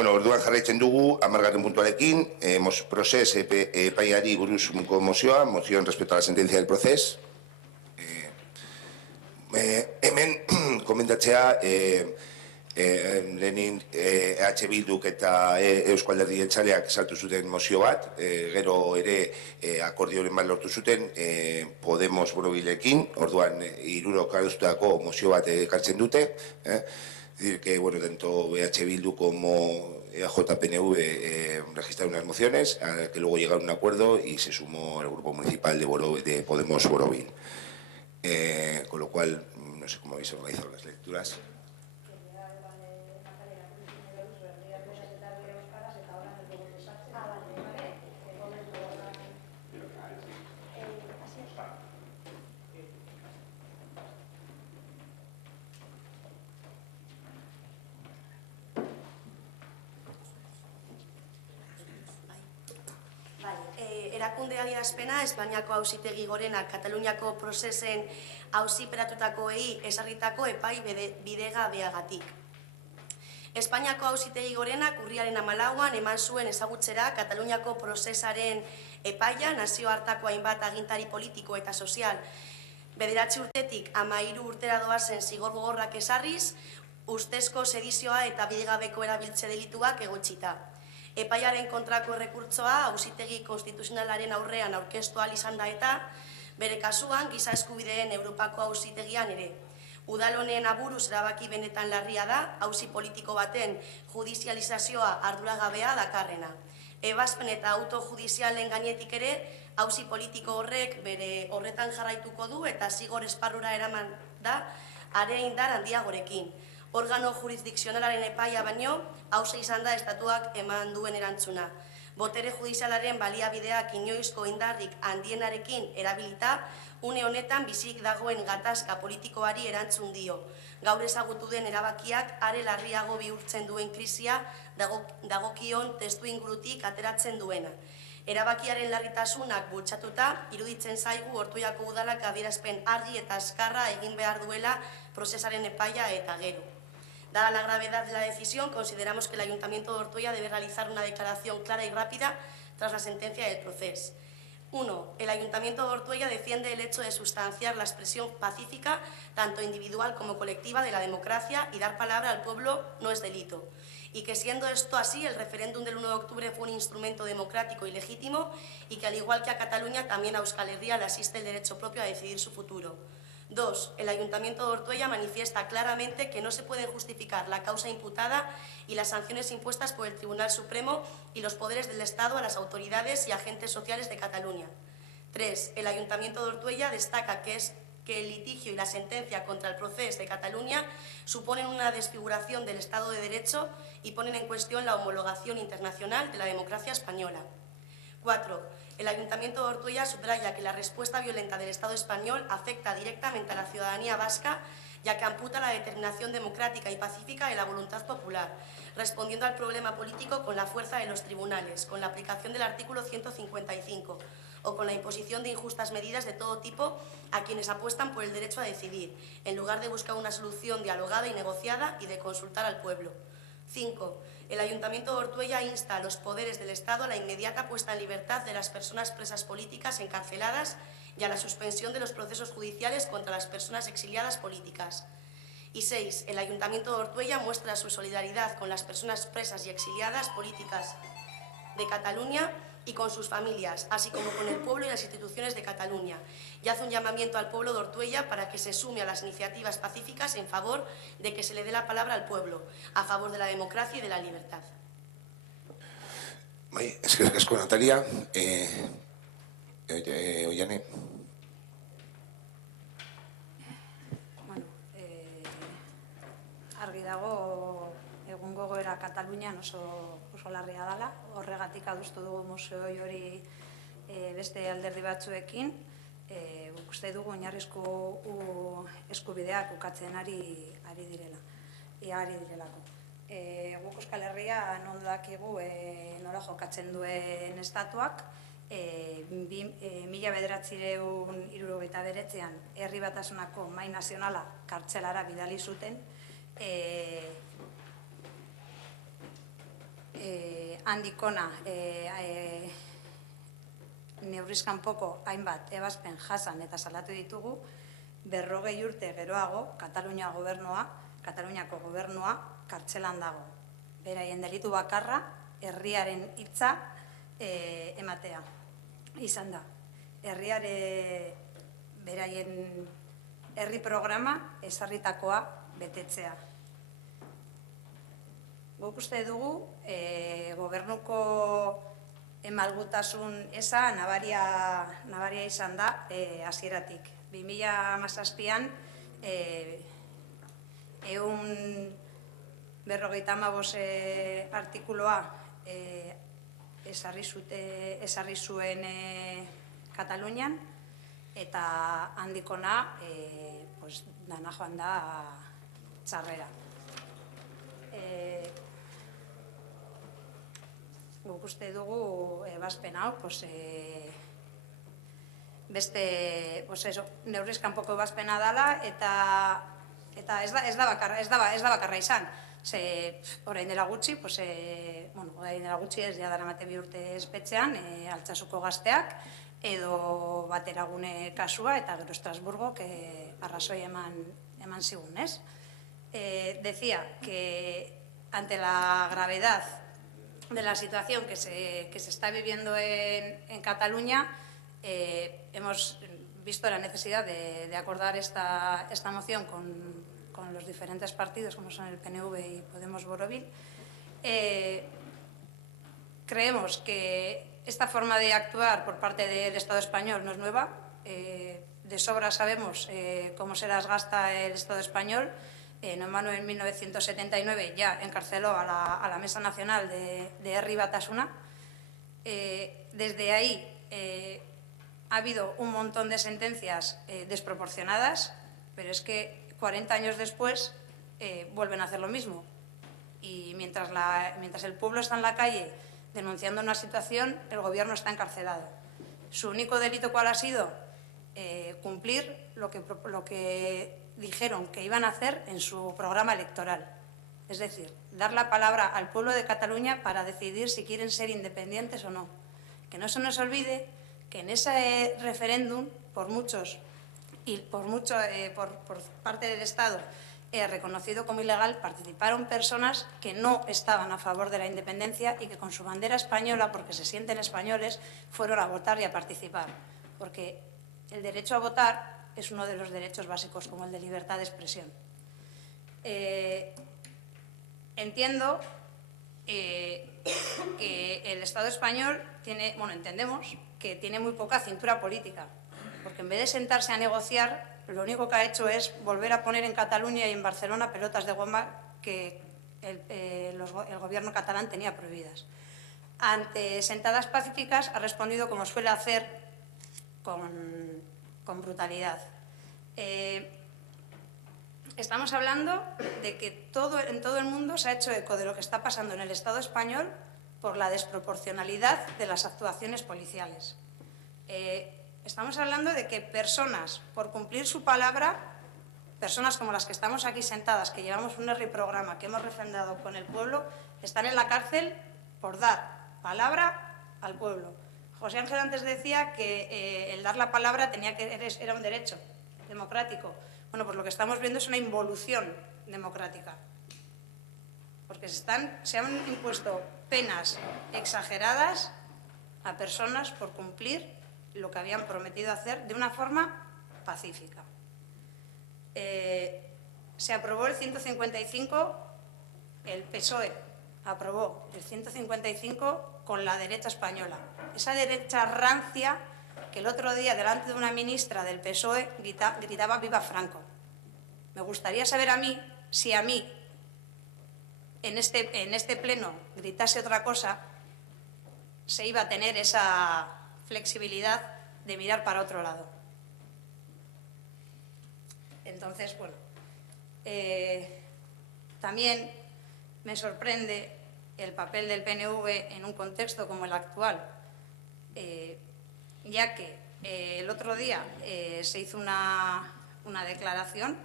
Orduan jarraitzen dugu, 10. puntuarekin, proces epaiari buruzko mozioa, moción respecto a la sentencia del proces. Hemen, komentatzea, lehenin EH Bilduk eta Eusko Alderdi Jeltzaleak sartu zuten mozio bat, gero ere akordioren bat lortu zuten Podemos Borobilekin, orduan 3 adostutako mozio bat ekartzen dute. Es decir, que tanto EH Bildu como EAJ-PNV registraron unas mociones, a las que luego llegaron a un acuerdo y se sumó el grupo municipal de Podemos Borobil. Con lo cual, no sé cómo habéis organizado las lecturas. Erakunde adierazpena Espainiako Auzitegi Gorenak Kataluniako prozesen auziperatutakoei esarritako epai bidegabeagatik. Espainiako Auzitegi Gorenak urriaren 14an eman zuen ezagutzera Kataluniako prozesaren epaia nazioartako hainbat agintari politiko eta sozial 9 urtetik 13 urtera doazen zigor gogorrak ezarriz, ustezko sedizioa eta bidegabeko erabiltze delituak egotzita. Epaiaren kontrako errekurtsoa Auzitegi Konstituzionalaren aurrean aurkeztu ahal izan da eta bere kasuan giza eskubideen Europako Auzitegian ere. Udal honen aburuz erabaki benetan larria da, auzi politiko baten judizializazioa arduragabea dakarrena. Ebazpen eta autojudizialen gainetik ere, auzi politiko horrek bere horretan jarraituko du eta zigor esparrura eraman da are indar handiagorekin. Organo jurisdikzionalaren epaia baino, hauze izan da estatuak eman duen erantzuna. Botere judizialaren baliabideak inoizko indarrik handienarekin erabilita, une honetan bizik dagoen gatazka politikoari erantzun dio. Gaur ezagutu den erabakiak are larriago bihurtzen duen krisia dagokion testu ingurutik ateratzen duena. Erabakiaren larritasunak bultzatuta, iruditzen zaigu Ortuellako udalak adierazpen argi eta azkarra egin behar duela prozesaren epaia eta gero. Dada la gravedad de la decisión, consideramos que el Ayuntamiento de Ortuella debe realizar una declaración clara y rápida tras la sentencia del proceso. 1. El Ayuntamiento de Ortuella defiende el hecho de sustanciar la expresión pacífica, tanto individual como colectiva, de la democracia y dar palabra al pueblo no es delito. Y que siendo esto así, el referéndum del 1 de octubre fue un instrumento democrático y legítimo y que al igual que a Cataluña, también a Euskal Herria le asiste el derecho propio a decidir su futuro. 2. El Ayuntamiento de Ortuella manifiesta claramente que no se pueden justificar la causa imputada y las sanciones impuestas por el Tribunal Supremo y los poderes del Estado a las autoridades y agentes sociales de Cataluña. 3. El Ayuntamiento de Ortuella destaca que el litigio y la sentencia contra el procés de Cataluña suponen una desfiguración del Estado de Derecho y ponen en cuestión la homologación internacional de la democracia española. 4. El Ayuntamiento de Ortuella subraya que la respuesta violenta del Estado español afecta directamente a la ciudadanía vasca, ya que amputa la determinación democrática y pacífica de la voluntad popular, respondiendo al problema político con la fuerza de los tribunales, con la aplicación del artículo 155 o con la imposición de injustas medidas de todo tipo a quienes apuestan por el derecho a decidir, en lugar de buscar una solución dialogada y negociada y de consultar al pueblo. 5. El Ayuntamiento de Ortuella insta a los poderes del Estado a la inmediata puesta en libertad de las personas presas políticas encarceladas y a la suspensión de los procesos judiciales contra las personas exiliadas políticas. Y 6. El Ayuntamiento de Ortuella muestra su solidaridad con las personas presas y exiliadas políticas de Cataluña y con sus familias, así como con el pueblo y las instituciones de Cataluña, y hace un llamamiento al pueblo de Ortuella para que se sume a las iniciativas pacíficas en favor de que se le dé la palabra al pueblo, a favor de la democracia y de la libertad. Eskerrik asko, Natalia. Oiane. Argi dago egungo goera Katalunian oso larria dela, horregatik adostu dugu mozio hori beste alderdi batzuekin, uste dugu oinarrizko eskubideak ukatzen ari direlako. Guk Euskal Herria non dakigu nola jokatzen duen estatuak, 1979an Herri Batasunako Mahai Nazionala kartzelara bidali zuten, handikona neurriz kanpoko hainbat ebazpen jasan eta salatu ditugu, 40 urte geroago Kataluniako gobernua kartzelan dago. Beraien delitu bakarra herriaren hitza ematea izan da. Beraien herri programa ezarritakoa betetzea. Guk uste dugu gobernuko malgutasun eza nabaria izan da hasieratik. 2017an 155 artikuloa ezarri zuen Katalunian, eta handikona dana joan da txarrera. Guk uste dugu ebazpen hau beste neurriz kanpoko ebazpena dela, eta ez da bakarra izan. Orain dela gutxi, ez daramate 2 urte espetxean, Altsasuko gazteak, edo Bateragune kasua, eta gero Estrasburgok arrazoi eman zigun, ez? Decía que ante la gravedad de la situación que se está viviendo en Cataluña, hemos visto la necesidad de acordar esta moción con los diferentes partidos, como son el PNV y Podemos Borobil. Creemos que esta forma de actuar por parte del Estado español no es nueva. De sobra sabemos cómo se las gasta el Estado español. Nomano en 1979 ya encarceló a la Mesa Nacional de Herri Batasuna. Desde ahí ha habido un montón de sentencias desproporcionadas, pero es que 40 años después vuelven a hacer lo mismo. Y mientras el pueblo está en la calle denunciando una situación, el gobierno está encarcelado. Su único delito, ¿cuál ha sido? Cumplir lo que dijeron que iban a hacer en su programa electoral. Es decir, dar la palabra al pueblo de Cataluña para decidir si quieren ser independientes o no. Que no se nos olvide que en ese referéndum, por parte del Estado reconocido como ilegal, participaron personas que no estaban a favor de la independencia y que con su bandera española, porque se sienten españoles, fueron a votar y a participar. Porque el derecho a votar es uno de los derechos básicos, como el de libertad de expresión. Entiendo que el Estado español entendemos que tiene muy poca cintura política, porque en vez de sentarse a negociar, lo único que ha hecho es volver a poner en Cataluña y en Barcelona pelotas de goma que el gobierno catalán tenía prohibidas. Ante sentadas pacíficas ha respondido como suele hacer, con brutalidad. Estamos hablando de que en todo el mundo se ha hecho eco de lo que está pasando en el Estado español por la desproporcionalidad de las actuaciones policiales. Estamos hablando de que personas, por cumplir su palabra, personas como las que estamos aquí sentadas, que llevamos un Herri programa que hemos refrendado con el pueblo, están en la cárcel por dar palabra al pueblo. José Ángel antes decía que el dar la palabra era un derecho democrático. Bueno, pues lo que estamos viendo es una involución democrática. Porque se han impuesto penas exageradas a personas por cumplir lo que habían prometido hacer de una forma pacífica. Se aprobó el 155, el PSOE aprobó el 155 con la derecha española. Esa derecha rancia que el otro día, delante de una ministra del PSOE, gritaba «Viva Franco». Me gustaría saber a mí, si a mí, en este pleno, gritase otra cosa, se iba a tener esa flexibilidad de mirar para otro lado. Entonces, bueno, también me sorprende el papel del PNV en un contexto como el actual, ya que el otro día se hizo una declaración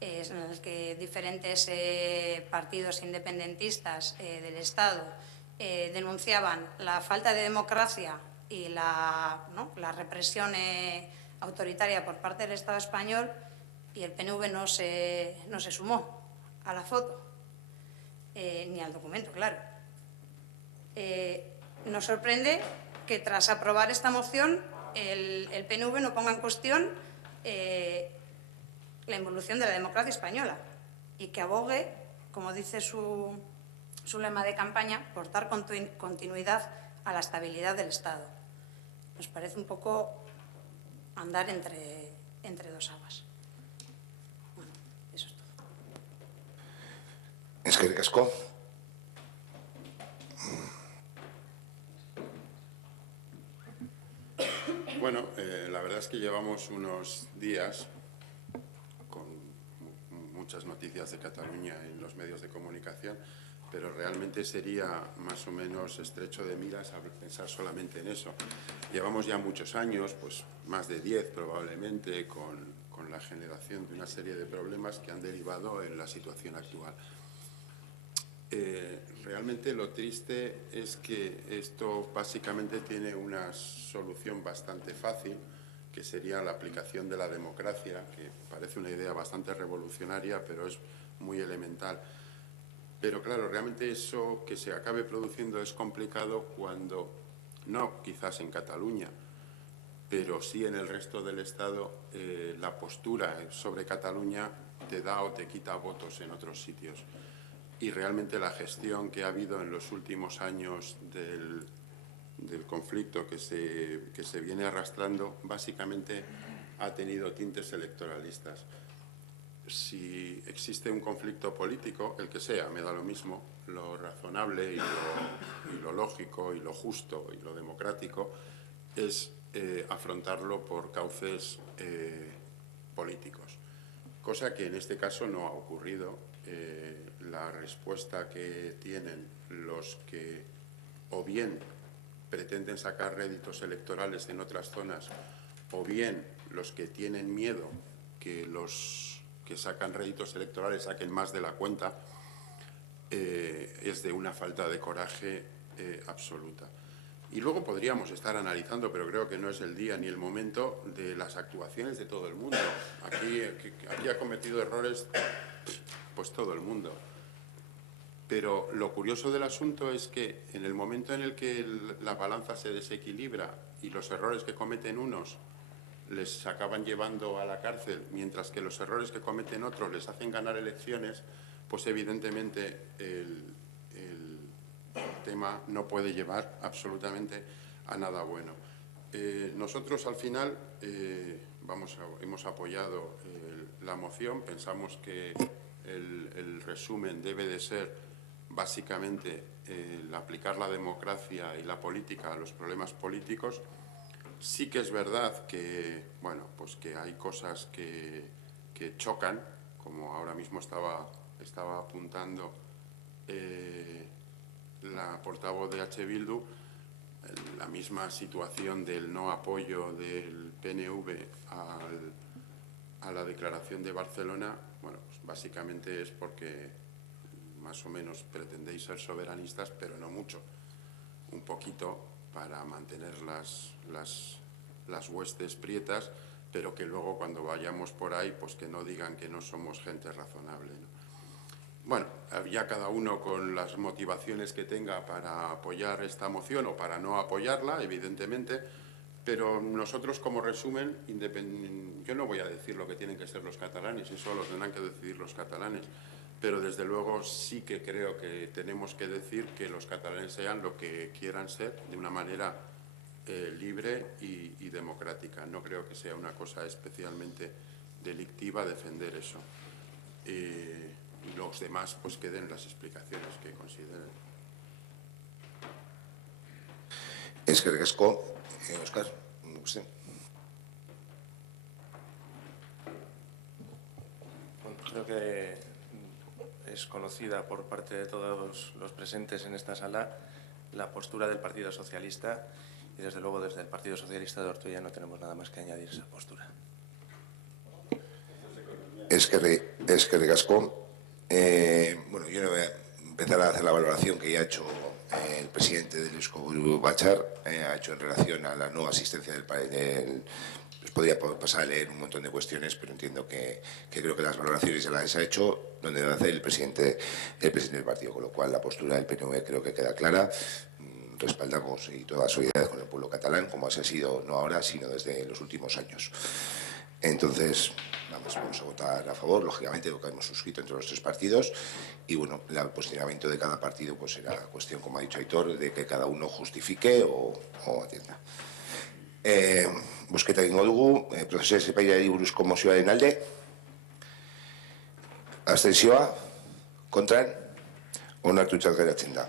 en la que diferentes partidos independentistas del Estado denunciaban la falta de democracia y la represión autoritaria por parte del Estado español, y el PNV no se sumó a la foto, ni al documento, claro. Nos sorprende que tras aprobar esta moción el PNV no ponga en cuestión la involución de la democracia española y que abogue, como dice su lema de campaña, por dar continuidad a la estabilidad del Estado. Nos parece un poco andar entre dos aguas. Bueno, eso es todo. Eskerrik asko. Bueno, la verdad es que llevamos unos días con muchas noticias de Cataluña en los medios de comunicación, pero realmente sería más o menos estrecho de miras pensar solamente en eso. Llevamos ya muchos años, pues más de 10 probablemente, con la generación de una serie de problemas que han derivado en la situación actual. Realmente lo triste es que esto básicamente tiene una solución bastante fácil, que sería la aplicación de la democracia, que parece una idea bastante revolucionaria, pero es muy elemental. Pero claro, realmente eso que se acabe produciendo es complicado cuando, no quizás en Cataluña, pero sí en el resto del Estado, la postura sobre Cataluña te da o te quita votos en otros sitios. Y realmente la gestión que ha habido en los últimos años del conflicto que se viene arrastrando, básicamente ha tenido tintes electoralistas. Si existe un conflicto político, el que sea, me da lo mismo, lo razonable y lo lógico y lo justo y lo democrático es afrontarlo por cauces políticos, cosa que en este caso no ha ocurrido. La respuesta que tienen los que o bien pretenden sacar réditos electorales en otras zonas o bien los que tienen miedo que los que sacan réditos electorales saquen más de la cuenta, es de una falta de coraje absoluta. Y luego podríamos estar analizando, pero creo que no es el día ni el momento, de las actuaciones de todo el mundo. Aquí ha cometido errores pues todo el mundo. Pero lo curioso del asunto es que en el momento en el que la balanza se desequilibra y los errores que cometen unos les acaban llevando a la cárcel, mientras que los errores que cometen otros les hacen ganar elecciones, pues evidentemente el tema no puede llevar absolutamente a nada bueno. Nosotros al final hemos apoyado la moción, pensamos que el resumen debe de ser básicamente el aplicar la democracia y la política a los problemas políticos. Sí que es verdad que, bueno, pues que hay cosas que chocan, como ahora mismo estaba apuntando la portavoz de H. Bildu, la misma situación del no apoyo del PNV a la declaración de Barcelona. Bueno, pues básicamente es porque más o menos pretendéis ser soberanistas, pero no mucho, un poquito para mantener las huestes prietas, pero que luego cuando vayamos por ahí, pues que no digan que no somos gente razonable, ¿no? Bueno, ya cada uno con las motivaciones que tenga para apoyar esta moción o para no apoyarla, evidentemente, pero nosotros como resumen, yo no voy a decir lo que tienen que ser los catalanes, eso lo tendrán que decidir los catalanes, pero desde luego sí que creo que tenemos que decir que los catalanes sean lo que quieran ser de una manera libre y democrática. No creo que sea una cosa especialmente delictiva defender eso. Y los demás pues que den las explicaciones que consideren. Eskerrik asko. Óscar, usted. Bueno, creo que es conocida por parte de todos los presentes en esta sala la postura del Partido Socialista y desde luego desde el Partido Socialista de Ortuella no tenemos nada más que añadir a esa postura. Eskerrik asko. Bueno, yo no voy a empezar a hacer la valoración que ya ha hecho el presidente del Eusko Batzar ha hecho en relación a la no asistencia del podría pasar a leer un montón de cuestiones, pero entiendo que creo que las valoraciones ya las ha hecho donde debe hacer el presidente del partido, con lo cual la postura del PNV creo que queda clara. Respaldamos y toda solidaridad con el pueblo catalán, como así ha sido no ahora, sino desde los últimos años. Entonces, vamos a votar a favor, lógicamente, lo que hemos suscrito entre los tres partidos, y bueno, el posicionamiento de cada partido pues será cuestión, como ha dicho Aitor, de que cada uno justifique o atienda. Bozketa egingo dugu, prozesez epaileari buruzko mozioaren alde. Abstentzioa, kontran, onartutzat geratzen da.